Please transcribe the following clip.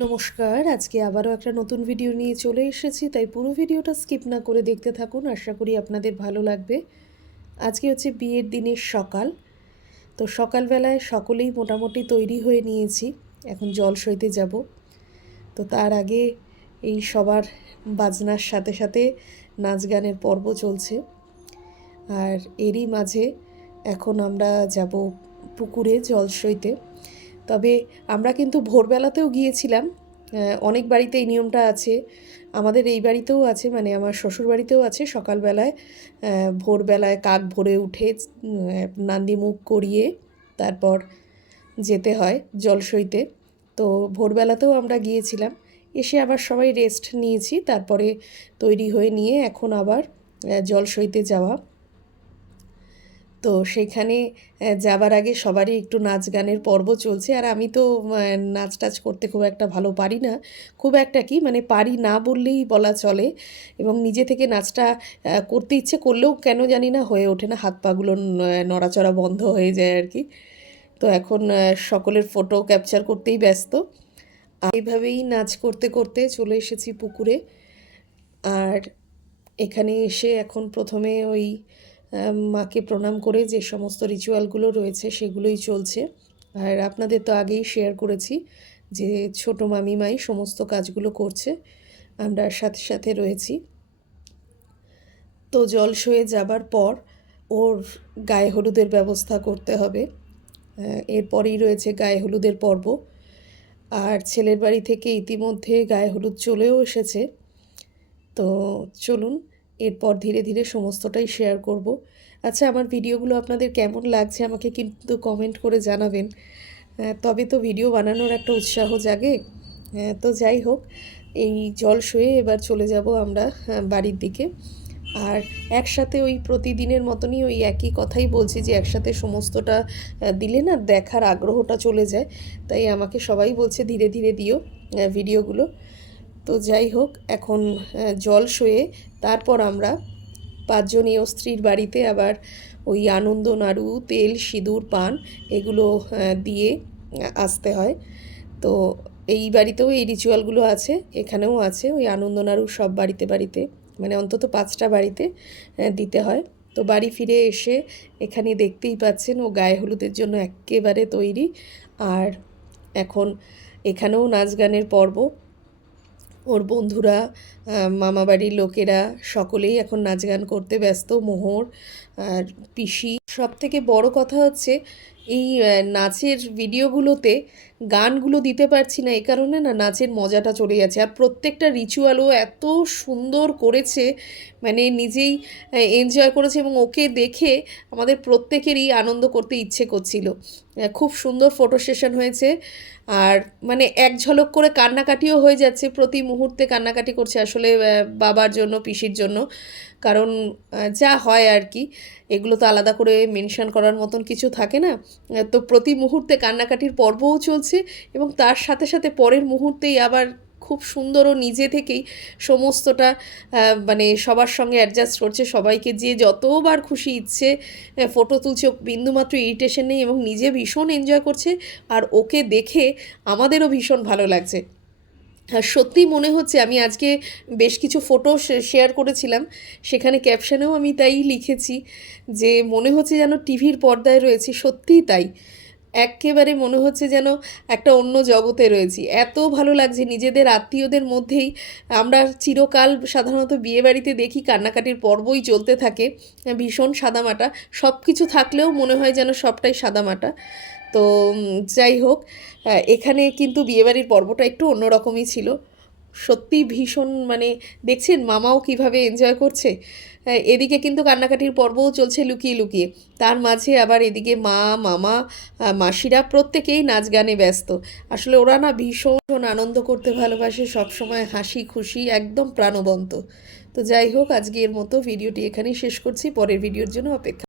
নমস্কার, আজকে আবারও একটা নতুন ভিডিও নিয়ে চলে এসেছি, তাই পুরো ভিডিওটা স্কিপ না করে দেখতে থাকুন, আশা করি আপনাদের ভালো লাগবে। আজকে হচ্ছে বিয়ের দিনের সকাল, তো সকালবেলায় সকলেই মোটামুটি তৈরি হয়ে নিয়েছি, এখন জল সইতে যাব। তো তার আগে এই সবার বাজনার সাথে সাথে নাচ গানের পর্ব চলছে, আর এরই মাঝে এখন আমরা যাব পুকুরে জল সইতে। তবে আমরা কিন্তু ভোরবেলাতেও গিয়েছিলাম। অনেক বাড়িতে এই নিয়মটা আছে। আমাদের এই বাড়িতেও আছে মানে আমার শ্বশুর বাড়িতেও আছে। সকালবেলায় ভোরবেলায় কাক ভোরে উঠে নান্দি মুখ করিয়ে তারপর যেতে হয় জল সইতে। তো ভোরবেলাতেও আমরা গিয়েছিলাম। এসে আবার সবাই রেস্ট নিয়েছি। তারপরে তৈরি হয়ে নিয়ে এখন আবার আহ, জল সইতে যাওয়া। তো সেখানে যাবার আগে সবারই একটু নাচ গানের পর্ব চলছে। আর আমি তো নাচ টাচ করতে খুব একটা ভালো পারি না। খুব একটা কি মানে পারি না বললেই বলা চলে। এবং নিজে থেকে নাচটা করতে ইচ্ছে করলেও কেন জানি না হয়ে ওঠে না। হাত পাগুলো নড়াচড়া বন্ধ হয়ে যায় আর কি। তো এখন সকলের ফটো ক্যাপচার করতেই ব্যস্ত। এইভাবেই নাচ করতে করতে চলে এসেছি পুকুরে। আর এখানে এসে এখন প্রথমে ওই মাকে প্রণাম করে যে সমস্ত রিচুয়ালগুলো রয়েছে সেগুলোই চলছে। আর আপনাদের তো আগেই শেয়ার করেছি যে ছোট মামিমাই সমস্ত কাজগুলো করছে। আমরা সাথে সাথে রয়েছি। তো জল সয়ে যাবার পর ওর গায়ে হলুদের ব্যবস্থা করতে হবে। এরপরেই রয়েছে গায়ে হলুদের পর্ব। আর ছেলের বাড়ি থেকে ইতিমধ্যে গায়ে হলুদ চলেও এসেছে। তো চলুন এরপর ধীরে ধীরে সমস্তটাই শেয়ার করব। আচ্ছা আমার ভিডিওগুলো আপনাদের কেমন লাগছে আমাকে কিন্তু কমেন্ট করে জানাবেন। তবে তো ভিডিও বানানোর একটা উৎসাহ জাগে। তো যাই হোক, এই জল শুয়ে এবার চলে যাব আমরা বাড়ির দিকে। আর একসাথে ওই প্রতিদিনের মতনই ওই একই কথাই বলছি যে একসাথে সমস্তটা দিলে না দেখার আগ্রহটা চলে যায়। তাই আমাকে সবাই বলছে ধীরে ধীরে দিও ভিডিওগুলো তো যাই হোক, এখন জল শুয়ে তারপর আমরা পাঁচজনীয় স্ত্রীর বাড়িতে আবার ওই আনন্দ নাড়ু, তেল, সিঁদুর, পান এগুলো দিয়ে আসতে হয়। তো এই বাড়িতেও এই রিচুয়ালগুলো আছে, এখানেও আছে, ওই আনন্দ নাড়ু সব বাড়িতে বাড়িতে মানে অন্তত পাঁচটা বাড়িতে দিতে হয়। তো বাড়ি ফিরে এসে এখানে দেখতেই পাচ্ছেন, ও গায়ে হলুদের জন্য একেবারে তৈরি। আর এখন এখানেও নাচ গানের পর্ব। ওর বন্ধুরা মামাবাড়ির লোকেরা সকলেই এখন নাচ গান করতে ব্যস্ত, মোহর আর পিসি। সব থেকে বড় কথা হচ্ছে, এই নাচের ভিডিওগুলোতে গানগুলো দিতে পারছি না, এ কারণে না নাচের মজাটা চলে যাচ্ছে। আর প্রত্যেকটা রিচুয়ালও এত সুন্দর করেছে মানে নিজেই এনজয় করেছে এবং ওকে দেখে আমাদের প্রত্যেকেরই আনন্দ করতে ইচ্ছে করছিল। খুব সুন্দর ফটো সেশন হয়েছে। আর মানে এক ঝলক করে কান্নাকাটিও হয়ে যাচ্ছে, প্রতি মুহূর্তে কান্নাকাটি করছে আসলে বাবার জন্য, পিসির জন্য। কারণ যা হয় আর কি, এগুলো তো আলাদা করে মেনশন করার মতন কিছু থাকে না। তো প্রতি মুহূর্তে কান্নাকাটির পর্বও চলছে এবং তার সাথে সাথে পরের মুহূর্তেই আবার খুব সুন্দর ও নিজে থেকেই সমস্তটা মানে সবার সঙ্গে অ্যাডজাস্ট করছে। সবাইকে যে যতবার খুশি ইচ্ছে ফটো তুলছে বিন্দুমাত্র ইরিটেশন নেই এবং নিজে ভীষণ এনজয় করছে আর ওকে দেখে আমাদেরও ভীষণ ভালো লাগছে। আর সত্যি মনে হচ্ছে আমি আজকে বেশ কিছু ফটো শেয়ার করেছিলাম। সেখানে ক্যাপশনেও আমি তাই লিখেছি যে, মনে হচ্ছে যেন টিভির পর্দায় রয়েছি। সত্যিই তাই। একেবারে মনে হচ্ছে যেন একটা অন্য জগতে রয়েছি। এত ভালো লাগছে নিজেদের আত্মীয়দের মধ্যেই। আমরা চিরকাল সাধারণত বিয়েবাড়িতে দেখি কান্নাকাটির পর্বই চলতে থাকে, ভীষণ সাদামাটা। সব কিছু থাকলেও মনে হয় যেন সবটাই সাদামাটা। তো যাই হোক এখানে কিন্তু বিয়েবাড়ির পর্বটা একটু অন্যরকমই ছিল। সত্যি ভীষণ মানে দেখছেন মামাও কীভাবে এনজয় করছে। এদিকে কিন্তু কান্নাকাটির পর্বও চলছে লুকিয়ে লুকিয়ে। তার মাঝে আবার এদিকে মা, মামা মাসিরা প্রত্যেকেই নাচ গানে ব্যস্ত। আসলে ওরা না ভীষণ আনন্দ করতে ভালোবাসে, সবসময় হাসি খুশি, একদম প্রাণবন্ত। তো যাই হোক আজকে এর মতো ভিডিওটি এখানেই শেষ করছি। পরের ভিডিওর জন্য অপেক্ষা